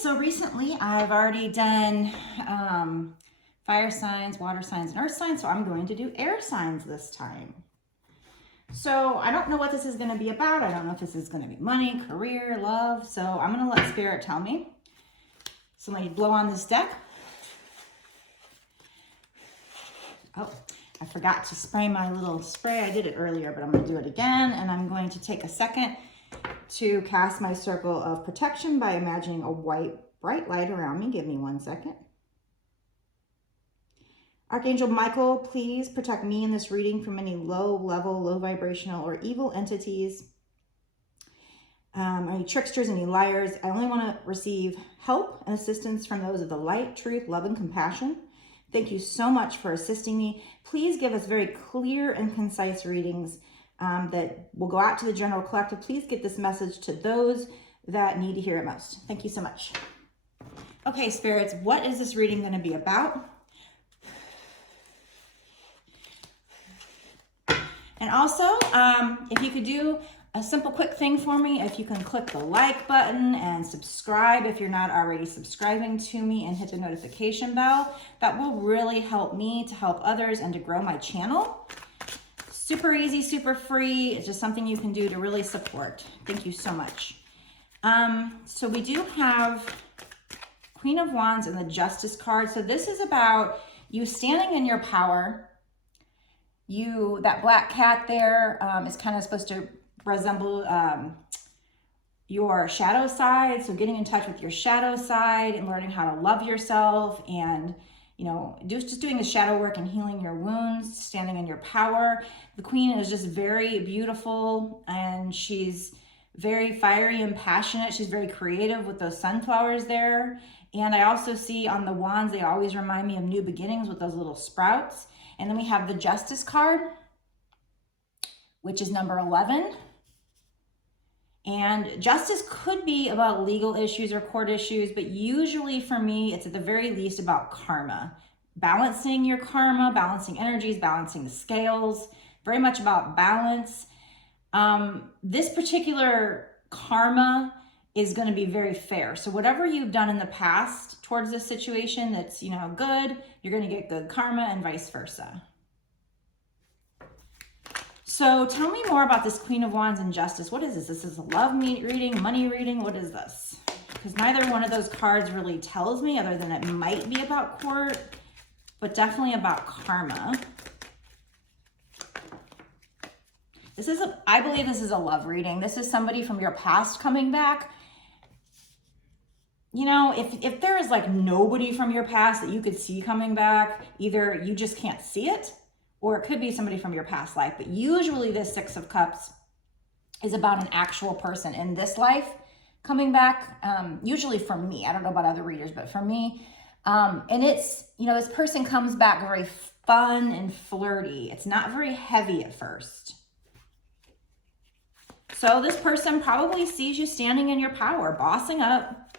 so recently I've already done fire signs, water signs, and earth signs, so I'm going to do air signs this time. So I don't know what this is going to be about. I don't know if this is going to be money, career, love. So I'm going to let Spirit tell me. So let me blow on this deck. Oh, I forgot to spray my little spray. I did it earlier, but I'm going to do it again. And I'm going to take a second to cast my circle of protection by imagining a white, bright light around me. Give me 1 second. Archangel Michael, please protect me in this reading from any low level, low vibrational, or evil entities. Any tricksters, any liars. I only want to receive help and assistance from those of the light, truth, love, and compassion. Thank you so much for assisting me. Please give us very clear and concise readings that will go out to the general collective. Please get this message to those that need to hear it most. Thank you so much. Okay, spirits, what is this reading going to be about? And also, if you could do a simple quick thing for me, if you can click the like button and subscribe if you're not already subscribing to me, and hit the notification bell, that will really help me to help others and to grow my channel. Super easy, super free. It's just something you can do to really support. Thank you so much. So we do have Queen of Wands and the Justice card. So this is about you standing in your power. That black cat there is kind of supposed to resemble your shadow side. So getting in touch with your shadow side and learning how to love yourself, and just doing the shadow work and healing your wounds, standing in your power. The Queen is just very beautiful, and she's very fiery and passionate. She's very creative with those sunflowers there. And I also see on the wands, they always remind me of new beginnings with those little sprouts. And then we have the Justice card, which is number 11. And justice could be about legal issues or court issues, but usually for me, it's at the very least about karma. Balancing your karma, balancing energies, balancing the scales, very much about balance. This particular karma is going to be very fair. So whatever you've done in the past towards this situation that's, good, you're going to get good karma, and vice versa. So tell me more about this Queen of Wands and Justice. What is this? This is a love reading, money reading. What is this? Because neither one of those cards really tells me, other than it might be about court, but definitely about karma. I believe this is a love reading. This is somebody from your past coming back. If there is like nobody from your past that you could see coming back, either you just can't see it, or it could be somebody from your past life. But usually this Six of Cups is about an actual person in this life coming back. Usually for me, I don't know about other readers, but for me, and it's, this person comes back very fun and flirty. It's not very heavy at first. So this person probably sees you standing in your power, bossing up.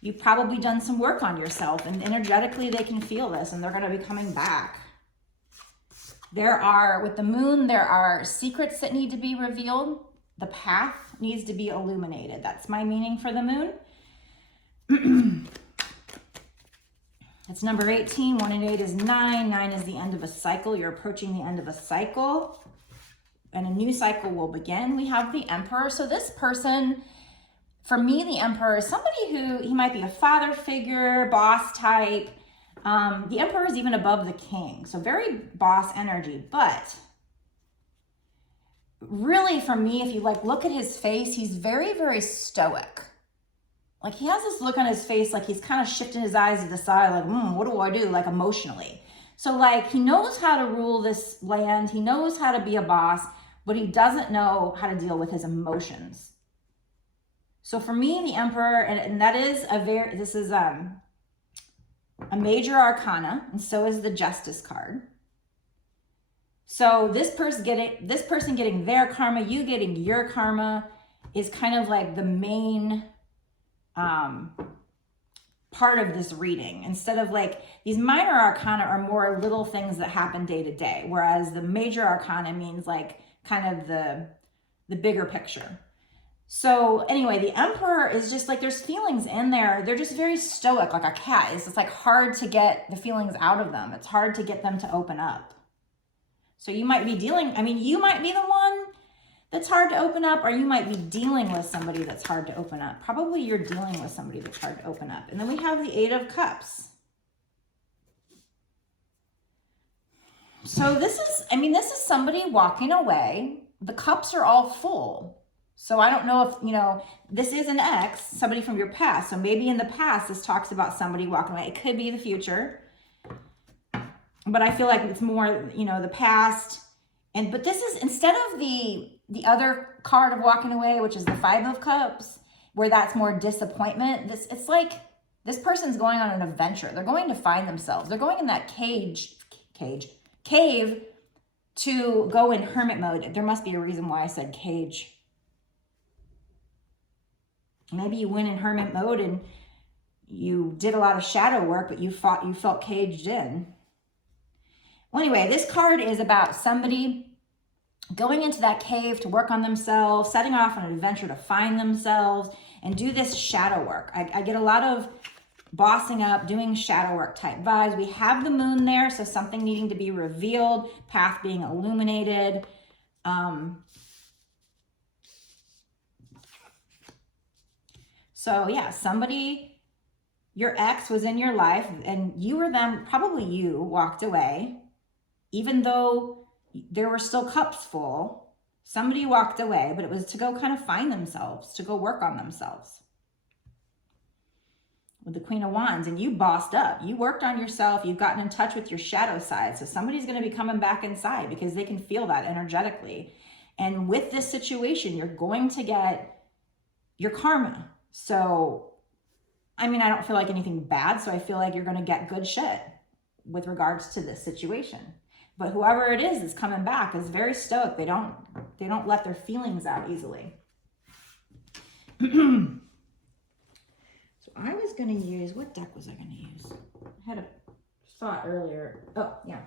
You've probably done some work on yourself, and energetically they can feel this, and they're going to be coming back. With the moon, there are secrets that need to be revealed. The path needs to be illuminated. That's my meaning for the moon. It's number 18. 1 and 8 is 9. 9 is the end of a cycle. You're approaching the end of a cycle, and a new cycle will begin. We have the Emperor. So this person, for me, the Emperor is somebody he might be a father figure, boss type. The Emperor is even above the King, so very boss energy. But really, for me, if you look at his face, he's very, very stoic. Like, he has this look on his face, like he's kind of shifting his eyes to the side, like, what do I do? Like, emotionally. So, he knows how to rule this land. He knows how to be a boss, but he doesn't know how to deal with his emotions. So for me, the Emperor, and that is this is a major arcana, and so is the Justice card. So this person getting their karma, you getting your karma, is kind of like the main part of this reading. Instead of these minor arcana are more little things that happen day to day, whereas the major arcana means kind of the bigger picture. So anyway, the Emperor is just like, there's feelings in there. They're just very stoic, like a cat. It's just like hard to get the feelings out of them. It's hard to get them to open up. So you might be dealing, I mean, you might be the one that's hard to open up, or you might be dealing with somebody that's hard to open up. Probably you're dealing with somebody that's hard to open up. And then we have the Eight of Cups. So this is, I mean, this is somebody walking away. The cups are all full. So I don't know if, you know, this is an ex, somebody from your past. So maybe in the past, this talks about somebody walking away. It could be the future. But I feel like it's more, you know, the past. But this is, instead of the other card of walking away, which is the Five of Cups, where that's more disappointment. It's like this person's going on an adventure. They're going to find themselves. They're going in that cave to go in hermit mode. There must be a reason why I said cage. Maybe you went in hermit mode and you did a lot of shadow work, but you felt caged in. Well, anyway, this card is about somebody going into that cave to work on themselves, setting off on an adventure to find themselves and do this shadow work. I get a lot of bossing up, doing shadow work type vibes. We have the moon there, so something needing to be revealed, path being illuminated. So yeah, somebody, your ex was in your life and you or them, probably you walked away, even though there were still cups full. Somebody walked away, but it was to go kind of find themselves, to go work on themselves. With the Queen of Wands, and you bossed up. You worked on yourself. You've gotten in touch with your shadow side. So somebody's going to be coming back inside because they can feel that energetically. And with this situation, you're going to get your karma. So, I mean, I don't feel like anything bad. So I feel like you're going to get good shit with regards to this situation. But whoever it is coming back is very stoic. They don't let their feelings out easily. So I was going to use, what deck was I going to use? I had a thought earlier. Oh, yeah. I'm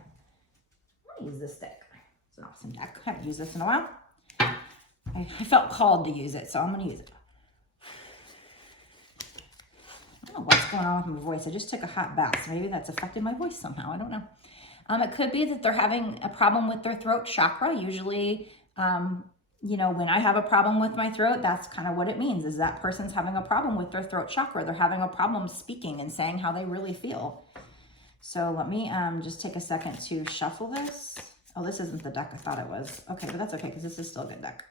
going to use this deck. It's an awesome deck. I haven't used this in a while. I felt called to use it, so I'm going to use it. I don't know what's going on with my voice. I just took a hot bath, so maybe that's affected my voice somehow. I don't know. It could be that they're having a problem with their throat chakra. Usually, you know, when I have a problem with my throat, that's kind of what it means, is that person's having a problem with their throat chakra. They're having a problem speaking and saying how they really feel. So let me just take a second to shuffle this. Oh, this isn't the deck I thought it was. Okay, but that's okay because this is still a good deck.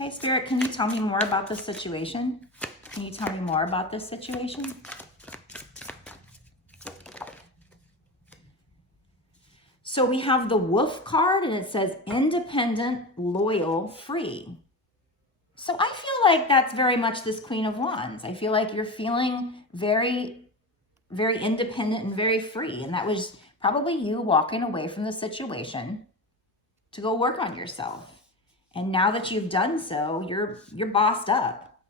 Okay, Spirit, can you tell me more about this situation? Can you tell me more about this situation? So we have the Wolf card and it says independent, loyal, free. So I feel like that's very much this Queen of Wands. I feel like you're feeling very, very independent and very free. And that was probably you walking away from the situation to go work on yourself. And now that you've done so, you're bossed up.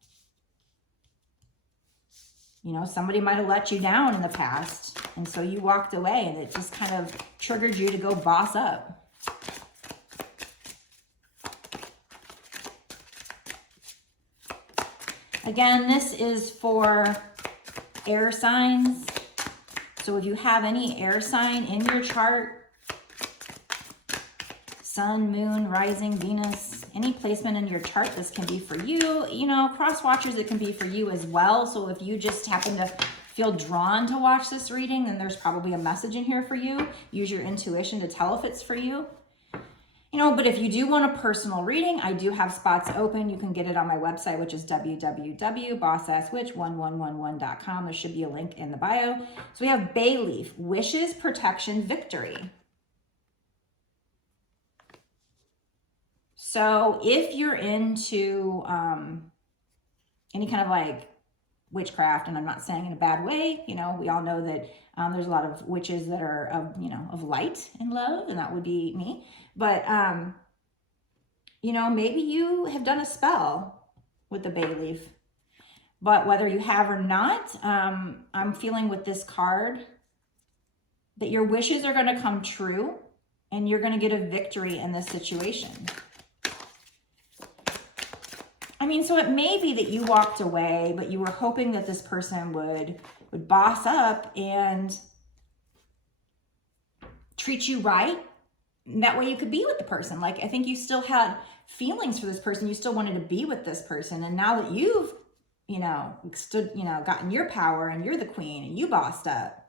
You know, somebody might have let you down in the past, and so you walked away, and it just kind of triggered you to go boss up. Again, this is for air signs. So if you have any air sign in your chart, Sun, Moon, Rising, Venus, any placement in your chart, this can be for you. You know, cross watchers, it can be for you as well. So if you just happen to feel drawn to watch this reading, then there's probably a message in here for you. Use your intuition to tell if it's for you. You know, but if you do want a personal reading, I do have spots open. You can get it on my website, which is www.bossasswitch1111.com. There should be a link in the bio. So we have Bay Leaf, wishes, protection, victory. So if you're into any kind of like witchcraft, and I'm not saying in a bad way, you know, we all know that there's a lot of witches that are of light and love, and that would be me. But you know, maybe you have done a spell with the bay leaf, but whether you have or not, I'm feeling with this card that your wishes are going to come true and you're going to get a victory in this situation. I mean, so it may be that you walked away, but you were hoping that this person would boss up and treat you right. And that way you could be with the person. Like, I think you still had feelings for this person. You still wanted to be with this person. And now that you've, gotten your power and you're the queen and you bossed up,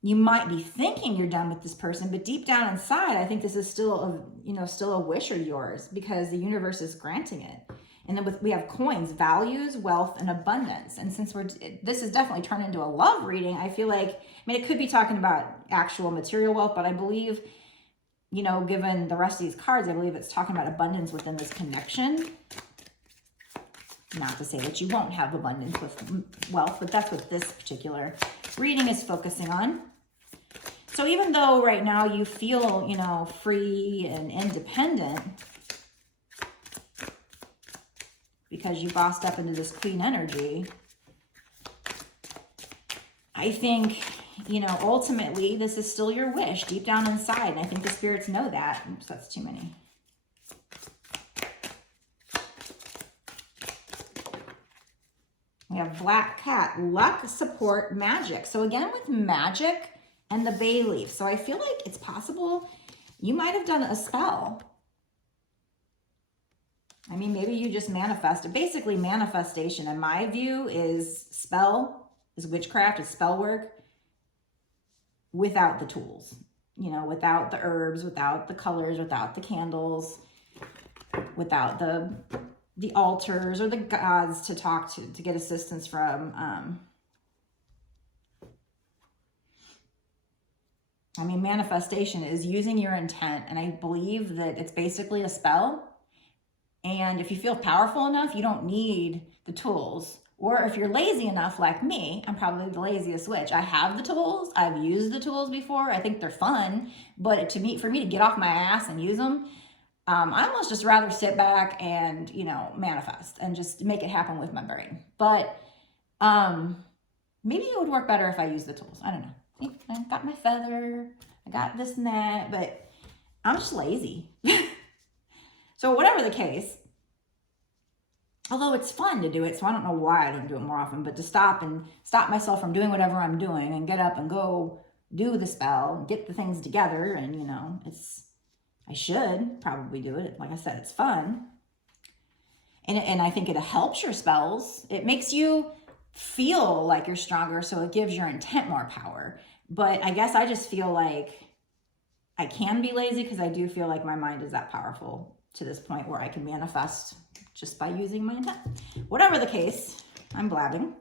you might be thinking you're done with this person, but deep down inside, I think this is still a wish of yours because the universe is granting it. And then we have coins, values, wealth, and abundance. And since this is definitely turned into a love reading, I feel like, it could be talking about actual material wealth, but I believe, given the rest of these cards, I believe it's talking about abundance within this connection. Not to say that you won't have abundance with wealth, but that's what this particular reading is focusing on. So even though right now you feel, free and independent because you bossed up into this queen energy, I think, ultimately this is still your wish deep down inside. And I think the spirits know that. Oops, that's too many. We have Black Cat, luck, support, magic. So again, with magic and the bay leaf. So I feel like it's possible you might have done a spell. I mean, maybe you just manifested. Basically, manifestation, in my view, is witchcraft, is spell work without the tools. Without the herbs, without the colors, without the candles, without the altars or the gods to talk to get assistance from. Manifestation is using your intent, and I believe that it's basically a spell. And if you feel powerful enough, you don't need the tools. Or if you're lazy enough, like me, I'm probably the laziest witch. I have the tools. I've used the tools before. I think they're fun, but for me to get off my ass and use them, I almost just rather sit back and, manifest and just make it happen with my brain. But maybe it would work better if I used the tools. I don't know. I got my feather. I got this and that, but I'm just lazy. So whatever the case, although it's fun to do it, so I don't know why I don't do it more often, but to stop myself from doing whatever I'm doing and get up and go do the spell, get the things together, and, I should probably do it. Like I said, it's fun. And I think it helps your spells. It makes you feel like you're stronger, so it gives your intent more power. But I guess I just feel like I can be lazy because I do feel like my mind is that powerful to this point where I can manifest just by using my intent. Whatever the case, I'm blabbing.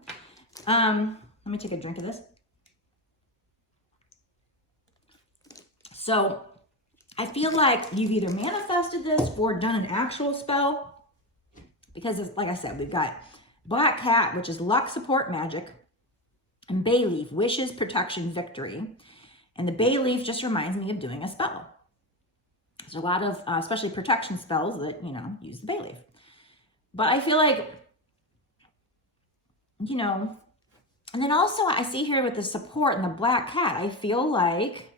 Let me take a drink of this. So I feel like you've either manifested this or done an actual spell, because like I said, we've got Black Cat, which is luck, support, magic, and bay leaf, wishes, protection, victory. And the bay leaf just reminds me of doing a spell. There's a lot of, especially protection spells that, use the bay leaf. But I feel like, and then also I see here with the support and the Black Cat, I feel like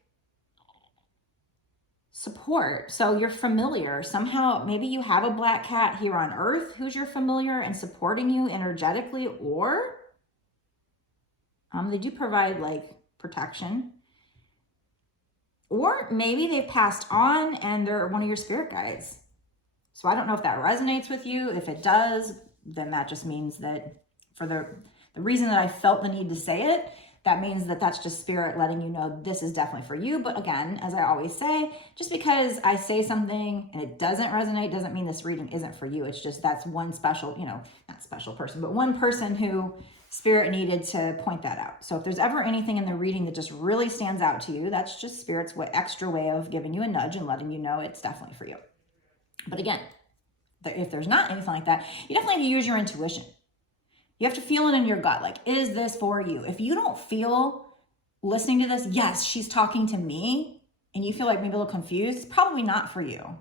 support. So you're familiar. Somehow, maybe you have a Black Cat here on Earth who's your familiar and supporting you energetically, or they do provide like protection. Or maybe they've passed on and they're one of your spirit guides. So I don't know if that resonates with you. If it does, then that just means that for the reason that I felt the need to say it, that means that that's just spirit letting you know this is definitely for you. But again, as I always say, just because I say something and it doesn't resonate doesn't mean this reading isn't for you. It's just that's one special, not special person, but one person who spirit needed to point that out. So if there's ever anything in the reading that just really stands out to you, that's just spirit's extra way of giving you a nudge and letting you know it's definitely for you. But again, if there's not anything like that, you definitely have to use your intuition. You have to feel it in your gut. Like, is this for you? If you don't feel listening to this, yes, she's talking to me, and you feel like maybe a little confused, it's probably not for you.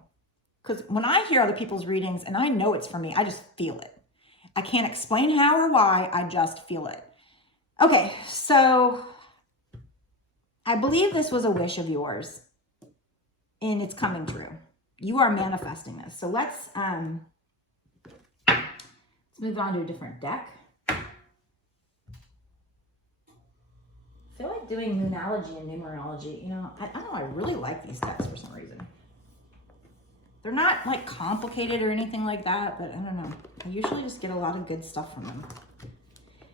Because when I hear other people's readings and I know it's for me, I just feel it. I can't explain how or why, I just feel it. Okay, so I believe this was a wish of yours and it's coming true. You are manifesting this. So let's move on to a different deck. I feel like doing Moonology and numerology. You know, I don't know, I really like these decks for some reason. They're not like complicated or anything like that, but I don't know. I usually just get a lot of good stuff from them.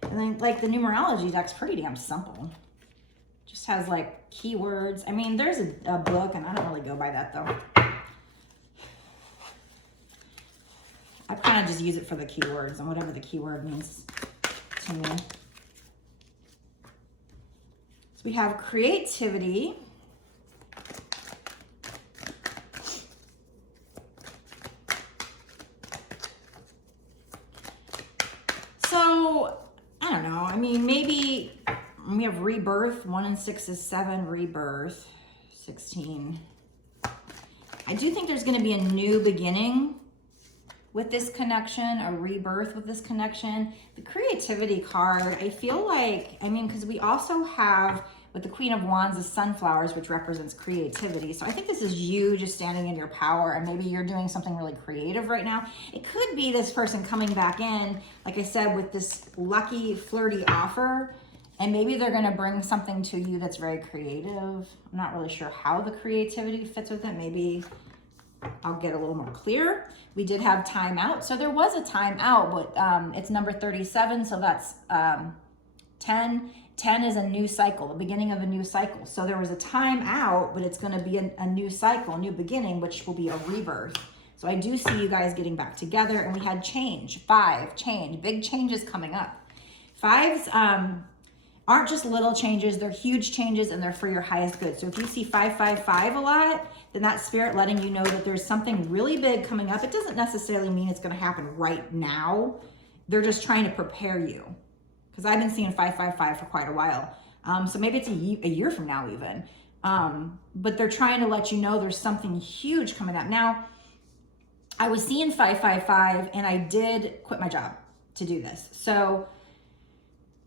And then like the numerology deck's pretty damn simple. Just has like keywords. I mean, there's a book, and I don't really go by that though. I kind of just use it for the keywords and whatever the keyword means to me. So we have creativity. So, I don't know. I mean, maybe we have rebirth. 1 and 6 is 7. Rebirth. 16. I do think there's going to be a new beginning with this connection, a rebirth with this connection. The creativity card, I feel like, I mean, because we also have, with the Queen of Wands, the sunflowers, which represents creativity. So I think this is you just standing in your power, and maybe you're doing something really creative right now. It could be this person coming back in, like I said, with this lucky, flirty offer, and maybe they're gonna bring something to you that's very creative. I'm not really sure how the creativity fits with it. Maybe I'll get a little more clear. We did have time out. So there was a time out, but it's number 37. So that's 10. 10 is a new cycle, the beginning of a new cycle. So there was a time out, but it's going to be a new cycle, a new beginning, which will be a rebirth. So I do see you guys getting back together, and we had change. 5, change, big changes coming up. 5s aren't just little changes, they're huge changes, and they're for your highest good. So if you see 555 a lot, then that's spirit letting you know that there's something really big coming up. It doesn't necessarily mean it's going to happen right now. They're just trying to prepare you. Because I've been seeing 555 for quite a while. So maybe it's a year from now even. But they're trying to let you know there's something huge coming up. Now, I was seeing 555 and I did quit my job to do this. So,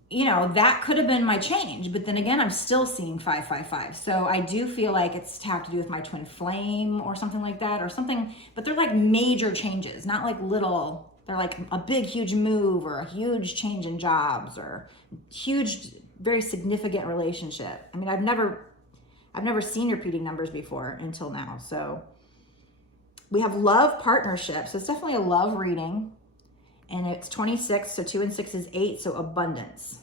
you know, that could have been my change. But then again, I'm still seeing 555. So I do feel like it's to have to do with my twin flame or something like that or something. But they're like major changes, not like little. They're like a big, huge move or a huge change in jobs or huge, very significant relationship. I mean, I've never seen repeating numbers before until now. So we have love partnership. So it's definitely a love reading. And it's 26. So 2 and 6 is 8. So abundance.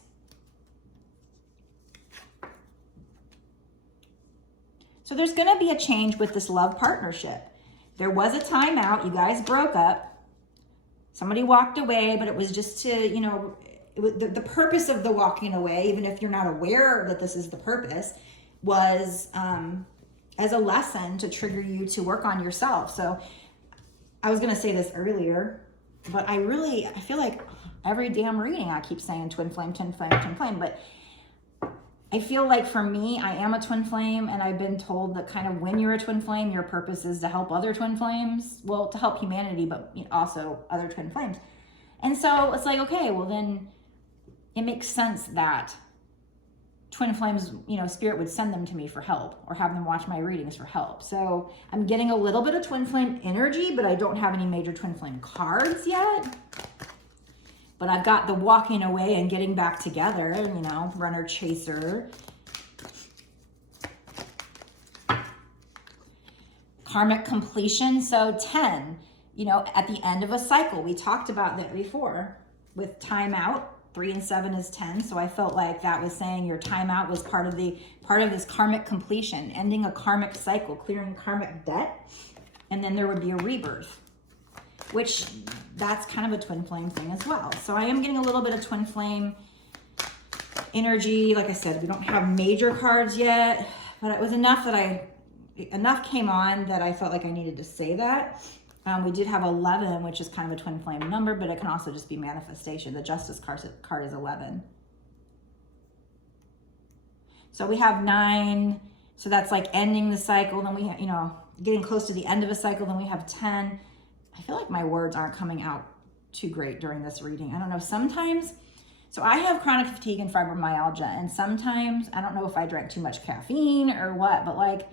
So there's going to be a change with this love partnership. There was a timeout. You guys broke up. Somebody walked away, but it was just to, you know, the purpose of the walking away, even if you're not aware that this is the purpose, was as a lesson to trigger you to work on yourself. So I was going to say this earlier, but I feel like every damn reading I keep saying twin flame, twin flame, twin flame, but I feel like for me, I am a twin flame, and I've been told that kind of when you're a twin flame, your purpose is to help other twin flames. Well, to help humanity, but also other twin flames. And so it's like, okay, well then it makes sense that twin flames, you know, spirit would send them to me for help or have them watch my readings for help. So I'm getting a little bit of twin flame energy, but I don't have any major twin flame cards yet. But I've got the walking away and getting back together, you know, runner, chaser. Karmic completion. So 10, you know, at the end of a cycle. We talked about that before with timeout. 3 and 7 is 10. So I felt like that was saying your timeout was part of this karmic completion, ending a karmic cycle, clearing karmic debt. And then there would be a rebirth, which that's kind of a twin flame thing as well. So I am getting a little bit of twin flame energy. Like I said, we don't have major cards yet, but it was enough that enough came on that I felt like I needed to say that. We did have 11, which is kind of a twin flame number, but it can also just be manifestation. The Justice card is 11. So we have 9. So that's like ending the cycle. Then we have, you know, getting close to the end of a cycle. Then we have 10. I feel like my words aren't coming out too great during this reading. I don't know. Sometimes So I have chronic fatigue and fibromyalgia, and sometimes, I don't know if I drank too much caffeine or what, but like,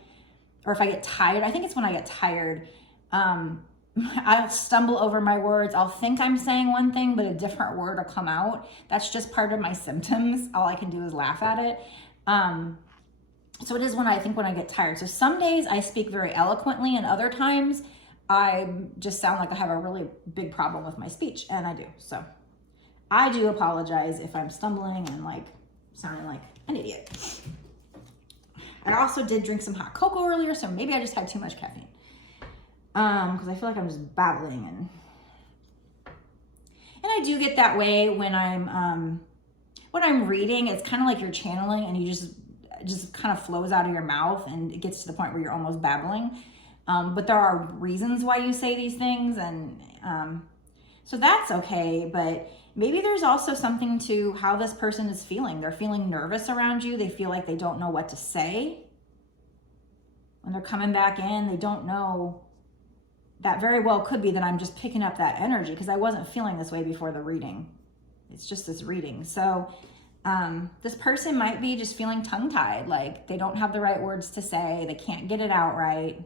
or if I get tired, I think it's when I get tired, I'll stumble over my words. I'll think I'm saying one thing, but a different word will come out. That's just part of my symptoms. All I can do is laugh at it. So it is when I get tired. So some days I speak very eloquently, and other times I just sound like I have a really big problem with my speech, and I do. So I do apologize if I'm stumbling and like sounding like an idiot. I also did drink some hot cocoa earlier, so maybe I just had too much caffeine. Because I feel like I'm just babbling, and I do get that way when I'm reading. It's kind of like you're channeling, and you just kind of flows out of your mouth, and it gets to the point where you're almost babbling. But there are reasons why you say these things, and so that's okay. But maybe there's also something to how this person is feeling. They're feeling nervous around you. They feel like they don't know what to say. When they're coming back in, they don't know. That very well could be that I'm just picking up that energy, because I wasn't feeling this way before the reading. It's just this reading. So this person might be just feeling tongue-tied, like they don't have the right words to say. They can't get it out right.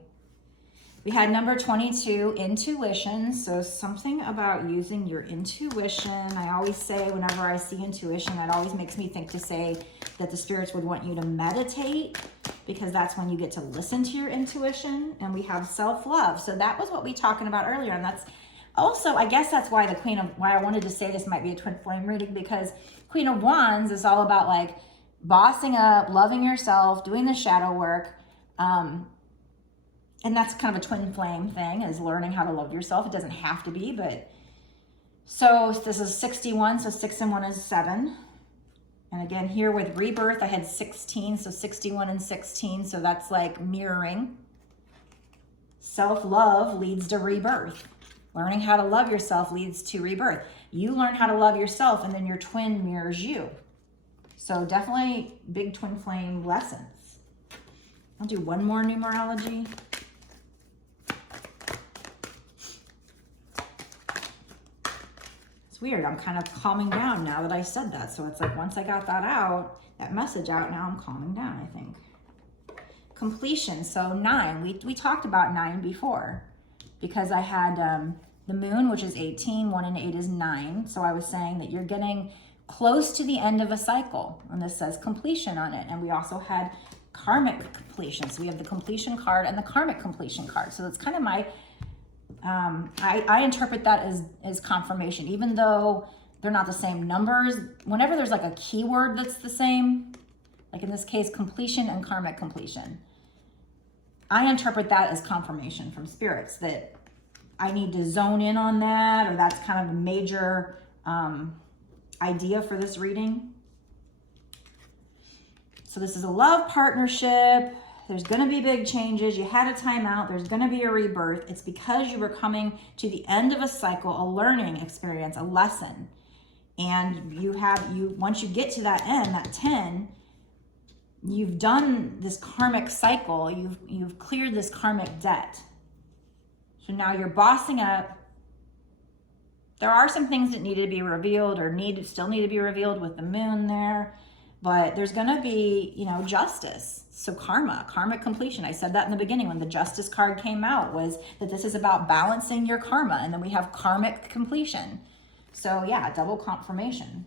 We had number 22, intuition. So something about using your intuition. I always say whenever I see intuition, that always makes me think to say that the spirits would want you to meditate, because that's when you get to listen to your intuition. And we have self-love. So that was what we talking about earlier. And that's also, I guess that's why why I wanted to say this might be a twin flame reading, because Queen of Wands is all about like bossing up, loving yourself, doing the shadow work. And that's kind of a twin flame thing, is learning how to love yourself. It doesn't have to be, but so this is 61. So 6 and 1 is 7. And again, here with rebirth, I had 16. So 61 and 16. So that's like mirroring. Self-love leads to rebirth. Learning how to love yourself leads to rebirth. You learn how to love yourself, and then your twin mirrors you. So definitely big twin flame lessons. I'll do one more numerology. It's weird. I'm kind of calming down now that I said that. So it's like once I got that out, that message out, now I'm calming down, I think. Completion. So 9. We talked about 9 before, because I had the moon, which is 18. 1 and 8 is 9. So I was saying that you're getting close to the end of a cycle. And this says completion on it. And we also had karmic completion. So we have the completion card and the karmic completion card. So that's kind of my... I interpret that as confirmation, even though they're not the same numbers. Whenever there's like a keyword that's the same, like in this case, completion and karmic completion, I interpret that as confirmation from spirits that I need to zone in on that, or that's kind of a major idea for this reading. So this is a love partnership. There's going to be big changes. You had a timeout. There's going to be a rebirth. It's because you were coming to the end of a cycle, a learning experience, a lesson. And once you get to that end, that 10, you've done this karmic cycle. You've cleared this karmic debt. So now you're bossing up. There are some things that need to be revealed, or still need to be revealed with the moon there. But there's going to be, justice. So karmic completion. I said that in the beginning when the justice card came out, was that this is about balancing your karma. And then we have karmic completion. So yeah, double confirmation.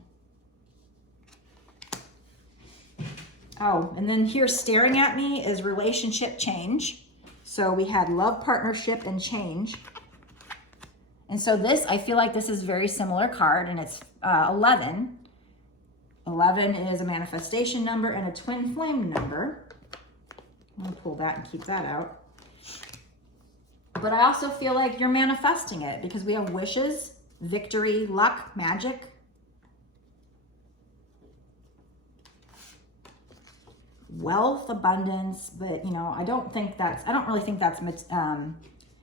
Oh, and then here staring at me is relationship change. So we had love, partnership, and change. And so I feel like this is very similar card, and it's 11. 11 is a manifestation number and a twin flame number. I'm going to pull that and keep that out. But I also feel like you're manifesting it, because we have wishes, victory, luck, magic. Wealth, abundance, but I don't really think that's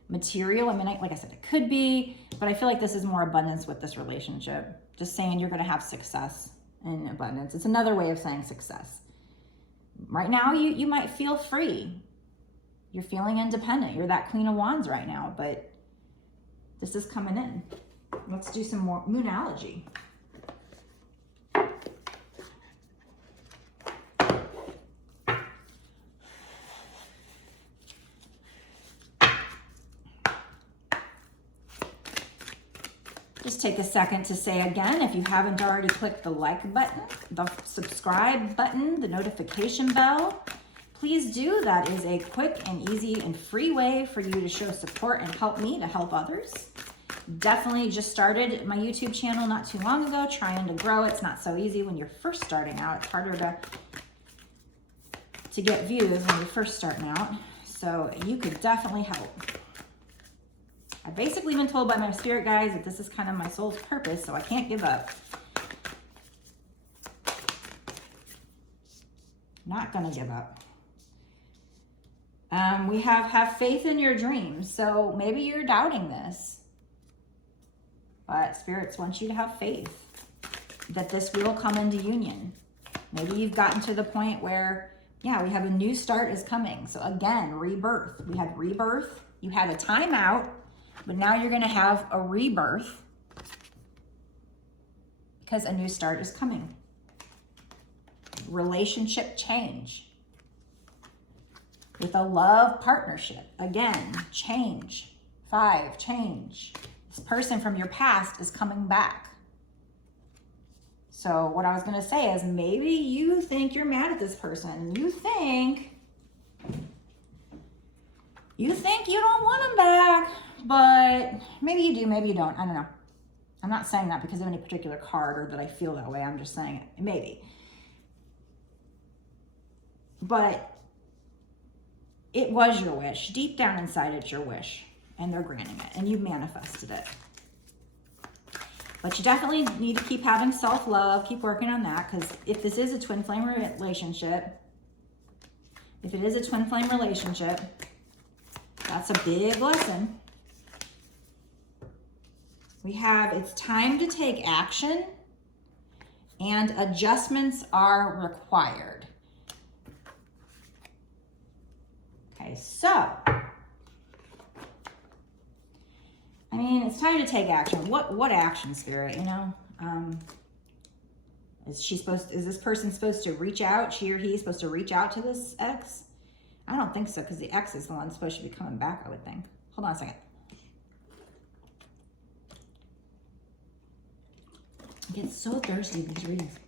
material. I mean, like I said, it could be, but I feel like this is more abundance with this relationship. Just saying you're going to have success and abundance. It's another way of saying success. Right now, you might feel free. You're feeling independent. You're that Queen of Wands right now, but this is coming in. Let's do some more moonology. Just take a second to say again, if you haven't already clicked the like button, the subscribe button, the notification bell, please do. That is a quick and easy and free way for you to show support and help me to help others. Definitely just started my YouTube channel not too long ago, trying to grow. It's not so easy when you're first starting out. It's harder to get views when you're first starting out. So you could definitely help. I've basically been told by my spirit guides that this is kind of my soul's purpose, so I can't give up. Not gonna give up. We have faith in your dreams. So maybe you're doubting this, but spirits want you to have faith that this will come into union. Maybe you've gotten to the point where, yeah, we have a new start is coming. So again, rebirth. We had rebirth. You had a timeout, but now you're going to have a rebirth because a new start is coming. Relationship change. With a love partnership. Again, change. 5, change. This person from your past is coming back. So what I was going to say is maybe you think you're mad at this person. You think you don't want him back, but maybe you do, maybe you don't. I don't know. I'm not saying that because of any particular card or that I feel that way. I'm just saying it. Maybe. But it was your wish. Deep down inside, it's your wish. And they're granting it. And you manifested it. But you definitely need to keep having self-love. Keep working on that. Because if this is a twin flame relationship, that's a big lesson. We have, it's time to take action. And adjustments are required. Okay, so, I mean, it's time to take action. What action, Spirit, you know? Is this person supposed to reach out? She or he is supposed to reach out to this ex? I don't think so, because the ex is the one supposed to be coming back, I would think. Hold on a second. I get so thirsty in these readings.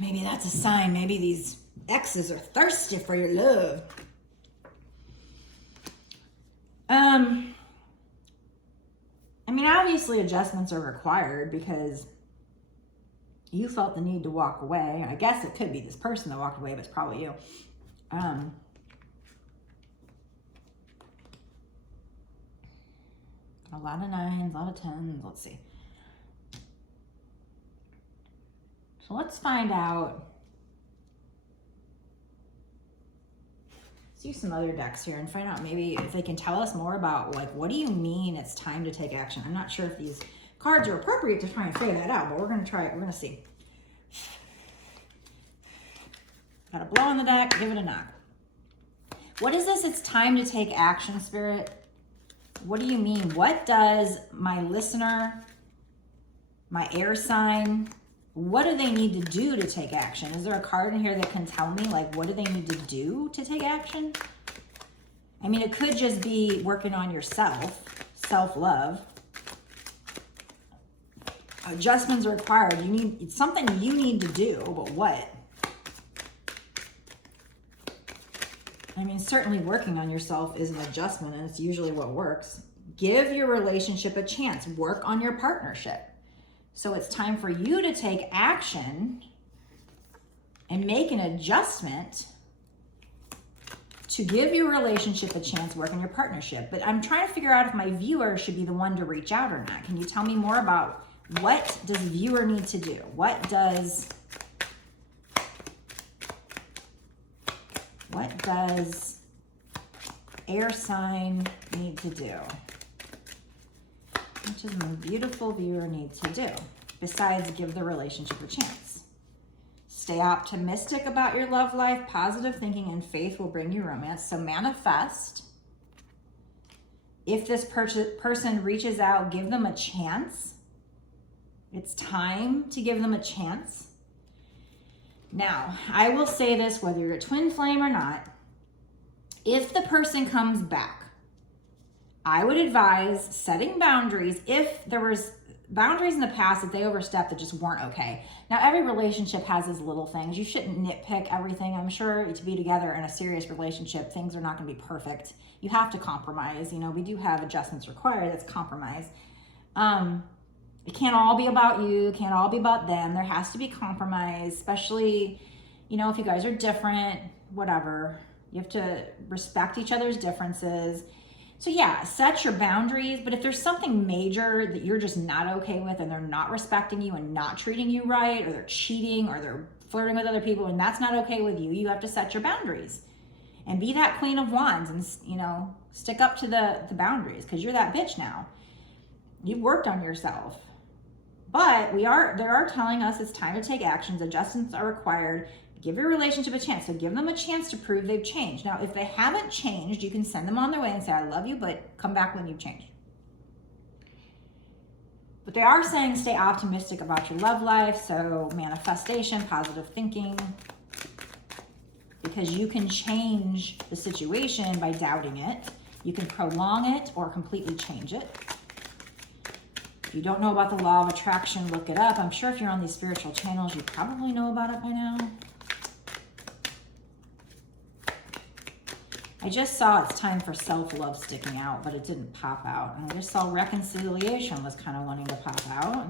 Maybe that's a sign. Maybe these exes are thirsty for your love. I mean, obviously adjustments are required because you felt the need to walk away. I guess it could be this person that walked away, but it's probably you. A lot of 9s, a lot of 10s. Let's see. So let's find out. Let's use some other decks here and find out maybe if they can tell us more about, like, what do you mean it's time to take action? I'm not sure if these cards are appropriate to try and figure that out, but we're going to try it. We're going to see. Got a blow on the deck. Give it a knock. What is this? It's time to take action, Spirit. What do you mean? What does my listener, my air sign, what do they need to do to take action? Is there a card in here that can tell me, like, what do they need to do to take action? I mean, it could just be working on yourself, self-love. Adjustments are required. It's something you need to do, but what? I mean, certainly working on yourself is an adjustment, and it's usually what works. Give your relationship a chance. Work on your partnership. So it's time for you to take action and make an adjustment to give your relationship a chance, work on your partnership. But I'm trying to figure out if my viewer should be the one to reach out or not. Can you tell me more about what does the viewer need to do? What does air sign need to do? What does my beautiful viewer need to do besides give the relationship a chance? Stay optimistic about your love life. Positive thinking and faith will bring you romance. So manifest. If this person reaches out, give them a chance. It's time to give them a chance. Now, I will say this, whether you're a twin flame or not, if the person comes back, I would advise setting boundaries if there was boundaries in the past that they overstepped that just weren't okay. Now, every relationship has its little things. You shouldn't nitpick everything. I'm sure to be together in a serious relationship, things are not going to be perfect. You have to compromise. You know, we do have adjustments required. That's compromise. It can't all be about you. It can't all be about them. There has to be compromise, especially, you know, if you guys are different, whatever. You have to respect each other's differences. So yeah, set your boundaries, but if there's something major that you're just not okay with and they're not respecting you and not treating you right, or they're cheating or they're flirting with other people and that's not okay with you, you have to set your boundaries and be that Queen of Wands and, you know, stick up to the boundaries because you're that bitch now. You've worked on yourself. But they are telling us it's time to take actions. Adjustments are required. Give your relationship a chance. So give them a chance to prove they've changed. Now, if they haven't changed, you can send them on their way and say, I love you, but come back when you've changed. But they are saying stay optimistic about your love life. So manifestation, positive thinking, because you can change the situation by doubting it. You can prolong it or completely change it. If you don't know about the law of attraction, look it up. I'm sure if you're on these spiritual channels, you probably know about it by now. I just saw it's time for self-love sticking out, but it didn't pop out. And I just saw reconciliation was kind of wanting to pop out.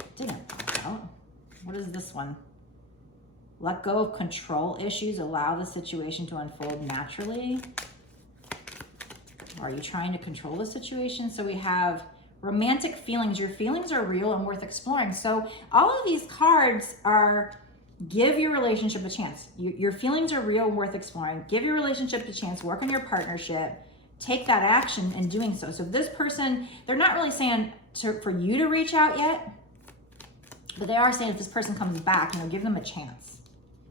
It didn't pop out. What is this one? Let go of control issues. Allow the situation to unfold naturally. Are you trying to control the situation? So we have romantic feelings. Your feelings are real and worth exploring. So all of these cards are give your relationship a chance. Your feelings are real and worth exploring. Give your relationship a chance. Work on your partnership. Take that action in doing so. So if this person, they're not really saying for you to reach out yet, but they are saying if this person comes back, you know, give them a chance,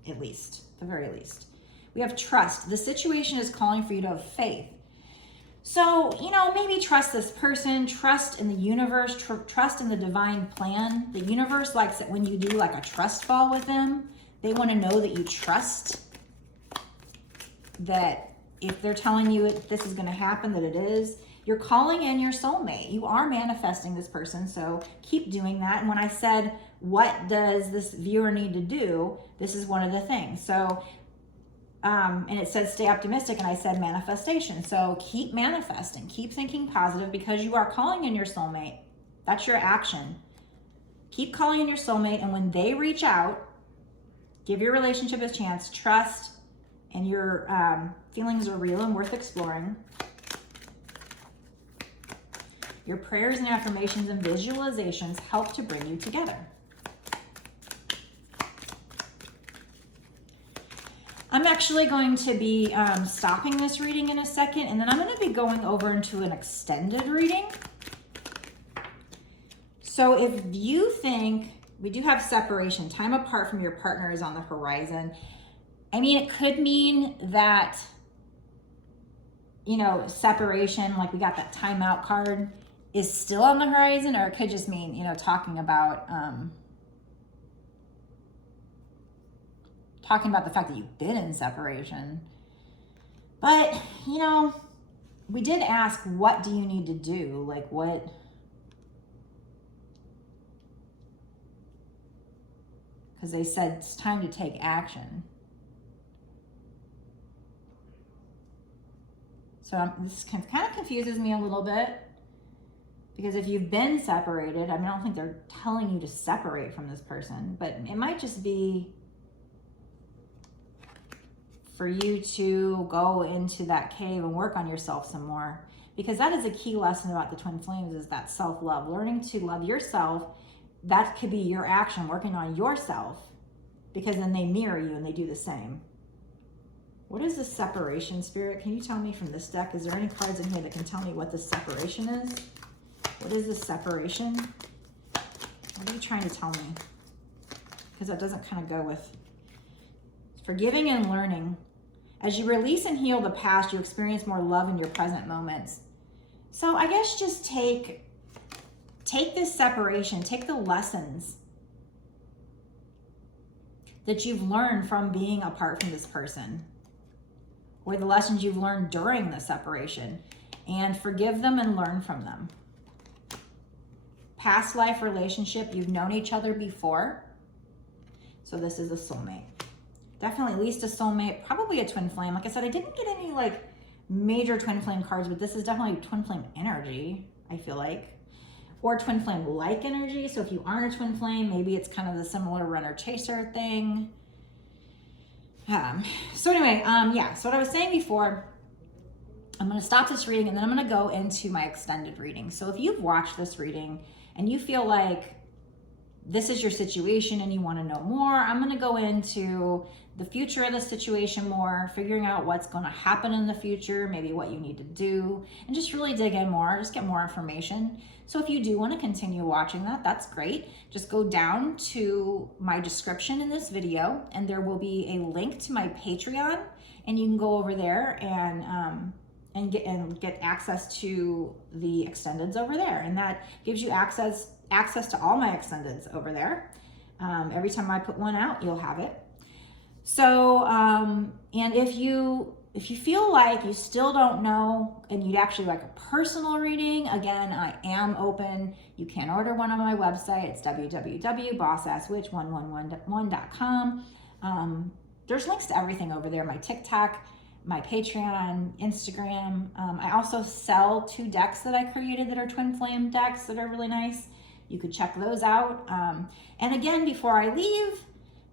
at least, at the very least. We have trust. The situation is calling for you to have faith. So, you know, maybe trust this person, trust in the universe, trust in the divine plan. The universe likes it when you do like a trust fall with them. They want to know that you trust that if they're telling you this is going to happen, that it is. You're calling in your soulmate. You are manifesting this person, so keep doing that. And when I said, what does this viewer need to do? This is one of the things. So, and it says stay optimistic, and I said manifestation. So keep manifesting, keep thinking positive because you are calling in your soulmate. That's your action. Keep calling in your soulmate, and when they reach out, give your relationship a chance, trust, and your feelings are real and worth exploring. Your prayers and affirmations and visualizations help to bring you together. I'm actually going to be stopping this reading in a second, and then I'm going to be going over into an extended reading. So if you think we do have separation, time apart from your partner is on the horizon, I mean, it could mean that, you know, separation, like we got that timeout card, is still on the horizon, or it could just mean, you know, talking about the fact that you've been in separation. But, you know, we did ask, what do you need to do? Like, what? Because they said it's time to take action. So this kind of confuses me a little bit. Because if you've been separated, I mean, I don't think they're telling you to separate from this person, but it might just be for you to go into that cave and work on yourself some more. Because that is a key lesson about the twin flames, is that self-love. Learning to love yourself, that could be your action, working on yourself. Because then they mirror you and they do the same. What is the separation, Spirit? Can you tell me from this deck? Is there any cards in here that can tell me what the separation is? What is the separation? What are you trying to tell me? Because that doesn't kind of go with forgiving and learning. As you release and heal the past, you experience more love in your present moments. So I guess just take this separation, take the lessons that you've learned from being apart from this person, or the lessons you've learned during the separation, and forgive them and learn from them. Past life relationship, you've known each other before. So this is a soulmate. Definitely at least a soulmate, probably a twin flame. Like I said, I didn't get any like major twin flame cards, but this is definitely twin flame energy, I feel like. Or twin flame like energy. So if you aren't a twin flame, maybe it's kind of the similar runner chaser thing. So anyway, yeah, so what I was saying before, I'm going to stop this reading and then I'm going to go into my extended reading. So if you've watched this reading and you feel like this is your situation and you want to know more, I'm going to go into the future of the situation more, figuring out what's going to happen in the future, maybe what you need to do, and just really dig in more, just get more information. So if you do want to continue watching that, that's great. Just go down to my description in this video and there will be a link to my Patreon, and you can go over there and get access to the extendeds over there, and that gives you access to all my extendeds over there. Every time I put one out, you'll have it. So, and if you feel like you still don't know and you'd actually like a personal reading, again, I am open. You can order one on my website. It's www.bossasswitch111.com. There's links to everything over there. My TikTok, my Patreon, Instagram. I also sell 2 decks that I created that are twin flame decks that are really nice. You could check those out. And again, before I leave,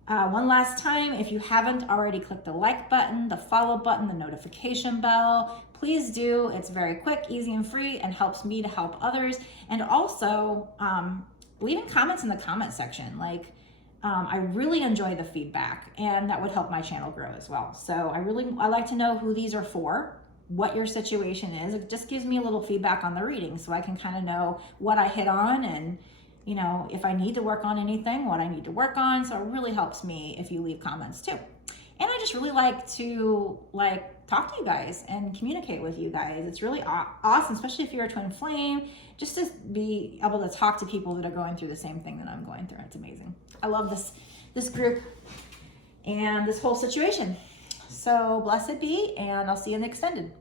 one last time, if you haven't already clicked the like button, the follow button, the notification bell, please do. It's very quick, easy, and free, and helps me to help others. And also, leaving comments in the comment section. Like, I really enjoy the feedback, and that would help my channel grow as well. So I like to know who these are for, what your situation is. It just gives me a little feedback on the reading so I can kind of know what I hit on and, you know, if I need to work on anything, what I need to work on. So it really helps me if you leave comments too. And I just really like to talk to you guys and communicate with you guys. It's really awesome, especially if you're a twin flame, just to be able to talk to people that are going through the same thing that I'm going through. It's amazing. I love this group and this whole situation. So blessed be, and I'll see you in the extended.